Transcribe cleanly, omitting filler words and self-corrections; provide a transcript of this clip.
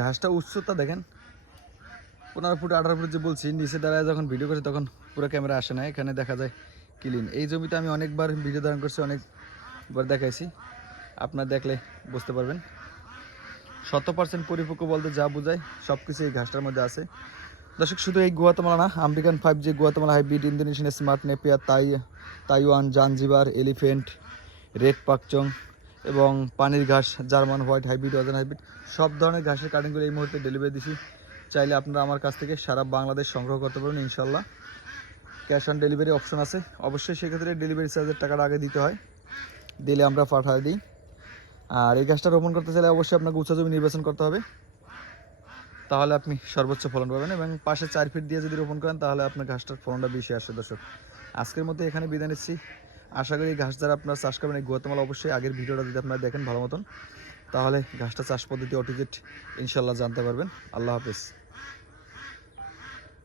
ঘাসটা উচ্চতা দেখেন 15 ফুট 18 ফুট যে বলছি, নিচে দাঁড়ায় যখন ভিডিও করছি তখন পুরো ক্যামেরা আসে না, এখানে দেখা যায় ক্লিন। এই জমিতে আমি অনেকবার ভিডিও ধারণ করছি, অনেকবার দেখাইছি, আপনার দেখলে বুঝতে পারবেন। 100% পরিপক্ক বলতে যা বোঝায় সব কিছু এই ঘাসটার মধ্যে আছে। দর্শক শুধু এই গুয়াতেমালা না, American 5G, Guatemala hybrid, Indonesian smart Napier, Taiwan Zanzibar elephant, red Pakchong এবং পানির ঘাস, জার্মান হোয়াইট হাইব্রিড, অজান হাইব্রিড, সব ধরনের ঘাসের কাটিংগুলো এই মুহূর্তে ডেলিভারি দিছি। চাইলে আপনারা আমার কাছ থেকে সারা বাংলাদেশ সংগ্রহ করতে পারবেন ইনশাল্লাহ। ক্যাশ অন ডেলিভারি অপশন আছে, অবশ্যই সেক্ষেত্রে ডেলিভারি চার্জের টাকাটা আগে দিতে হয়, দিলে আমরা পাঠিয়ে দিই। আর এই গাছটা রোপণ করতে চাইলে অবশ্যই আপনাকে উঁচা জমি নির্বাচন করতে হবে, তাহলে আপনি সর্বোচ্চ ফলন পাবেন। এবং পাশে 4 ফিট দিয়ে যদি রোপণ করেন তাহলে আপনার ঘাসটার ফলনটা বেশি আসে। দর্শক আজকের মধ্যে এখানে বিদায় নিচ্ছি। আশা করি ঘাস যারা আপনারা চাষ করবেন এই গুয়াতেমালা, অবশ্যই আগের ভিডিওটা যদি আপনারা দেখেন ভালো মতন, তাহলে ঘাসটা চাষ পদ্ধতি অটিজেট ইনশাল্লাহ জানতে পারবেন। আল্লাহ হাফেজ।